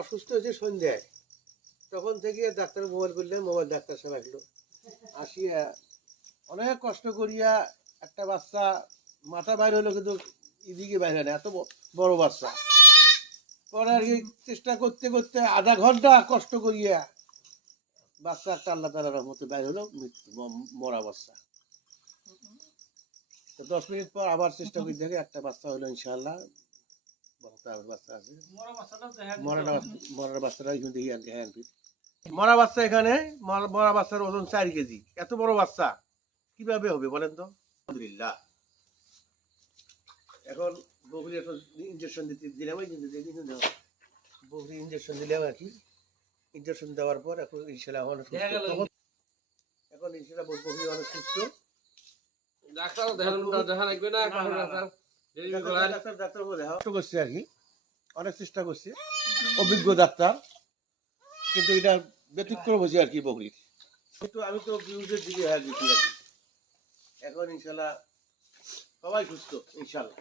অসুস্থ হয়েছে সন্ধ্যায়, তখন থেকে ডাক্তার মোবাইল করলেন, মোবাইল ডাক্তার সাহেব আসলো, আসিয়া অনেক কষ্ট করিয়া একটা বাচ্চা মাথা বাইর হলো, কিন্তু এদিকে বাইরে না, এত বড় বাচ্চা। পরে আর কি চেষ্টা করতে করতে আধা ঘন্টা কষ্ট করিয়া বাচ্চা একটা আল্লাহ তাআলার রহমতে বাইর হলো, মরা বাচ্চা। তো 10 মিনিট পর আবার চেষ্টা করে দেখে একটা বাচ্চা হলো, ইনশাআল্লাহ বাচ্চা আছে। মরার বাচ্চাটা কিন্তু মরা বাচ্চা এখানে, মরা বাচ্চার ওজন 4 কেজি। এত বড় বাচ্চা কিভাবে হবে বলেন তো? আলহামদুলিল্লাহ। এখন বকরি একটা ইনজেকশন দিলাম, বকরি ইনজেকশন দিলাম আর কি। ইনজেকশন দেওয়ার পর এখন ইনশাআল্লাহ অনেক সুস্থ, এখন ইনশাআল্লাহ বকরি অনেক সুস্থ। ডাক্তার দেখা লাগবে না, ডাক্তার করছে আর কি, অনেক চেষ্টা করছে, অভিজ্ঞ ডাক্তার, কিন্তু এটা ব্যতিক্রম হয়েছে আর কি বকরির। কিন্তু আমি তো বিউজের দিকে দিচ্ছি আর কি। এখন ইনশাআল্লাহ সবাই সুস্থ ইনশাআল্লাহ।